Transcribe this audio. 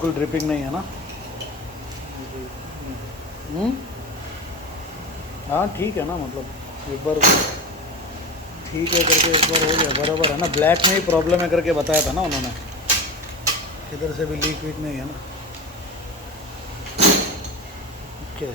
बिल्कुल ड्रिपिंग नहीं है ना? हाँ ठीक है ना, मतलब एक बार ठीक है करके एक बार हो गया, बराबर है ना? ब्लैक में ही प्रॉब्लम है करके बताया था ना उन्होंने, इधर से भी लीक वीक नहीं है ना? ओके।